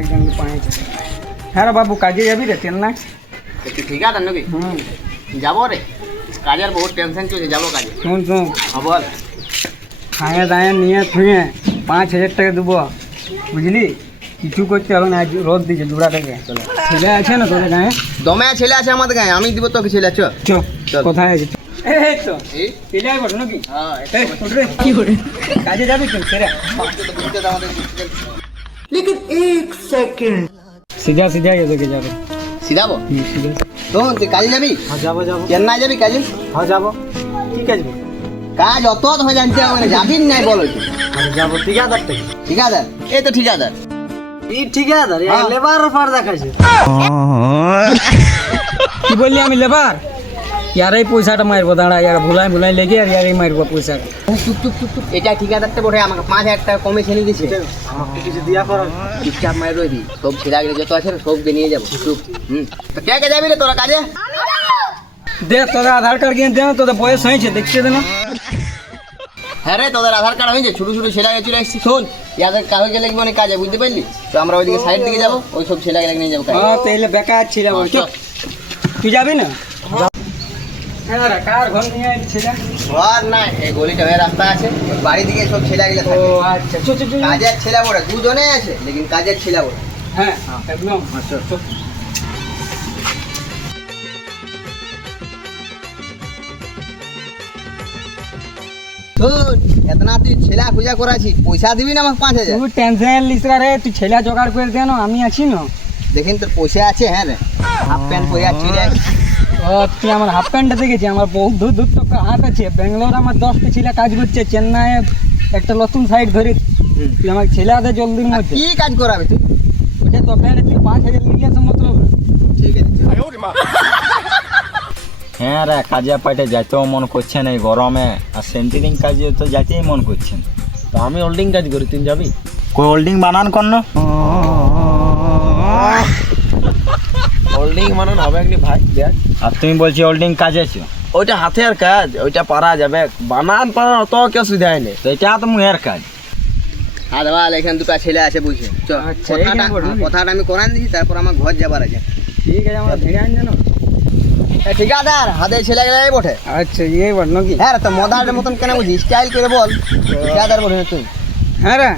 একদম 5। হ্যাঁ রে বাবু, কাজে যাবি রে? চেন্নাই ঠিক আছে নাকি? যাবো রে, কাজের বহুত টেনশন চলছে, যাবো কাজে। শুন বল। খাঁয়ে দাঁয়ে নিয়ে থুয়ে 5,000 টাকা দেবো, বুঝলি? কিছু করতে হবে না, আজ রোদ দিচ্ছে দুরা থেকে। ছেলে আছে না তোদের গায়ে? দমে ছেলে আছে আমাদের গায়ে, আমি দিব তোকে ছেলে। চল চল, কোথায় আছে? এই তো ছেলে আইবো নাকি? কি করে কাজে যাবি তুই? ছেড়ে लेकिन 1 सेकंड সিধা সিধা এদিকে যাবে। সিধাবো? সিধা। তো তুই কাজে যাবি? হ্যাঁ যাবো। চেন্নাই যাবি কাজে? হ্যাঁ যাবো। কি কাজ? কাজ অত হয়ে জানতে হবে না, যাবি নাই বল? যাবো। ঠিকাদার থেকে? ঠিকাদার? এই তো ঠিকাদার। এই ঠিকাদার লেবার অফার দেখাইছে। কি বললি? আমি লেবার? ইয়ারই পয়সাটা মারবো, দাঁড়া। ইয়ার ভুলাই লেগে আর ইয়ারই মারবো পয়সাটা। চুপ। এটা ঠিকাদারটা বটে, আমাকে 5,000 টাকা কমে ছেলে দিছে। আমাকে কিছু দিয়া করো। চুপচাপ মার রইবি, সব ছেলেগুলো যত আছে সবকে নিয়ে যাবো। চুপ। তো কে কে যাবি রে তোরা কাজে? দে তোদের আধার কার্ড কিনে দে, তোদের বয়স হয়েছে দেখতে দে না। হ্যাঁ রে, তোদের আধার কার্ড হয়েছে, ছোট ছেলে চলে এসেছি। শোন, ইয়াদের কাগজ গেলে মানে কাজে, বুঝতে পারলি? তো আমরা ওইদিকে সাইড দিকে যাবো, ওই সব ছেলেগুলো নিয়ে যাবো কাজে। হ্যাঁ তাইলে বেকার ছিল। তুই যাবি না? হ্যাঁ রে, কার ঘর নিয়ে ছেলে? ঘর নাই, এই গলিটা হয়ে রাস্তা আছে, ওই বাড়ি দিকে সব ছেলেগুলো ও থাকে। আচ্ছা, কাজের ছেলে বড় দুজনে আছে, লেকিন কাজের ছেলে বড়। হ্যাঁ একদম। আচ্ছা শোন, এতনা তুই ছেলে খুঁজা করাছিস, পয়সা দিবি না আমাকে 5,000? তুই টেনশন লিস রে, তুই ছেলে জোগাড় করে দে না, আমি আছি না। দেখিন তোর পয়সা আছে? হ্যাঁ রে, হাফ প্যান্ট পরে আছি রে। ও তুই আমার হাফ প্যান্টটা দেখেছি, আমার বহুত দূর তক হাত আছে। ব্যাঙ্গালোর আমার 10টা ছেলে কাজ করছে, চেন্নাইয়ে একটা নতুন সাইট ধরে। তুই আমার ছেলে আদে জলদির মধ্যে কি কাজ করাবি তুই? ওটা তো প্যান্ট তুই 5,000 নিয়ে আসে মতলব না। ঠিক আছে। হ্যাঁ রে, কাজে পাইতে যাইতেও মন করছে না এই গরমে, আর সেন্টারিং কাজে তো যাইতেই মন করছে না। তো আমি হোল্ডিং কাজ করি, তুই যাবি? কই হোল্ডিং বানান কর না? হোল্ডিং মানে হবে কি ভাই? দেখ, আর তুমি বলছি হোল্ডিং কাজে আছো? ওইটা হাতের কাজ, ওইটা পারা যাবে। বানান অত কি অসুবিধা হয় না। তো এটা তো মুহের কাজ। আর ভাই এখানে দুটো ছেলে আছে, বুঝছে? চল, আচ্ছা, এইখানে বলবি? কথাটা আমি করান দিছি, তারপর আমার ঘর যাবার আছে। ঠিক আছে, আমরা ধরে আন জানো। ঠিকাদার হাতে ছেলে গেলে বটে। আচ্ছা এই বল নাকি? হ্যাঁ রে, তো মদারের মতন কেন বুঝি? স্টাইল করে বল। ঠিকাদার বটে তুই? হ্যাঁ রে,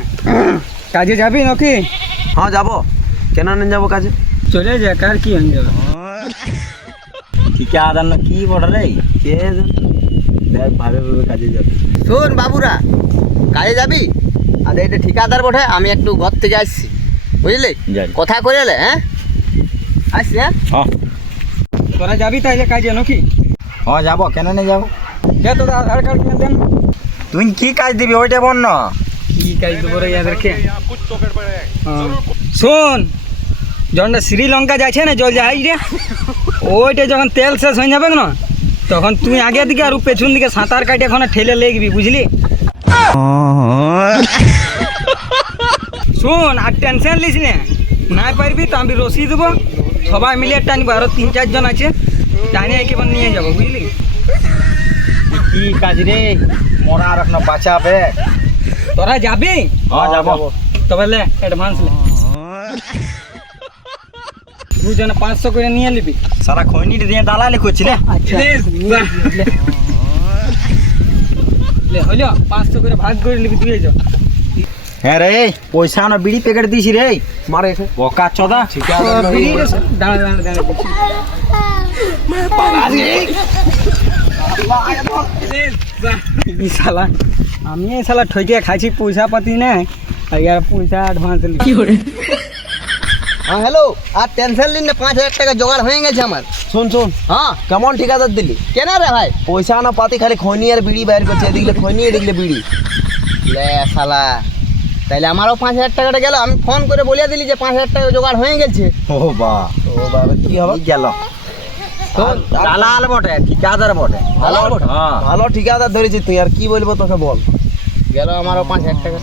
কাজে যাবি নাকি? হ্যাঁ যাবো। কেন নিয়ে যাবো কাজে? চলে যা, কার কি হয়ে যাবে? ঠিকা আদান কি বড় রে, কে জানে? দেখ ভাবে কাজে যাবে। শোন বাবুরা, কাজে যাবি? আর এটা ঠিকাদার বটে, আমি একটু ঘর থেকে আসছি, বুঝলি? যাই। কথা করে এলে? হ্যাঁ আসছি। হ্যাঁ হ্যাঁ তোরা যাবি তাইলে কাজে নাকি? হ্যাঁ যাবো, কেন নিয়ে যাবো? দে তোদের আধার কার্ড কিনে দেন। তুই কি কাজ দিবি ওইটা বল না। কি কাজ দেবো রে ইয়াদেরকে? শোন, যখন শ্রীলঙ্কা যাচ্ছে না জল জাহাজ রে, ওইটা যখন তেল শেষ হয়ে যাবে না, তখন তুই আগে দিকে আর পেছন দিকে সাঁতার কাটে এখন ঠেলে লেগবি, বুঝলি? শোন, আর টেনশন লিস না পারবি তো আমি রসি দেবো, সবাই মিলে টানবো, আরো 3-4 জন আছে, টানে একেবারে নিয়ে যাবো, বুঝলি? কি কাজ রে, মরা আর এখনো বাঁচাবে। তোরা যাবি? হ্যাঁ যাবো। তবে লে অ্যাডভান্স লে, দুজনে 500 করে নিয়ে নিবি। সারা খৈনি দিয়ে দালালি করছিলে। আচ্ছা লে হইল, 500 করে ভাগ করে নিবি, তুই যা। হ্যাঁ রে, পয়সা না বিড়ি প্যাকেট দিছি রে। মারে বকা চোদা। আমি এই শালা ঠকে খাইছি, পয়সা পাতি নাই, আর ইয়ার পয়সা অ্যাডভান্স কি করে? হ্যাঁ হ্যালো, আর টেনশন নিন না, 5,000 টাকা জোগাড় হয়ে গেছে আমার। শোন, হ্যাঁ কেমন ঠিকাদার দিলি? কেন রে ভাই? পয়সা না পাতি, খালি খৈনি আর বিড়ি বাইর করছে, এদিকে খৈনি এদিকে বিড়ি। লে শালা, তাইলে আমারও 5,000 টাকাটা গেল। আমি ফোন করে বলে দিলি যে 5,000 টাকা জোগাড় হয়ে গেছে। ও বা, ও বাবা, কি হবে? গেল দালাল বটে, ঠিকাদার বটে। ভালো বটে। হ্যাঁ ভালো ঠিকাদার ধরেছিস তুই, আর কি বলবো তোকে বল। গেল আমারও 5,000 টাকা।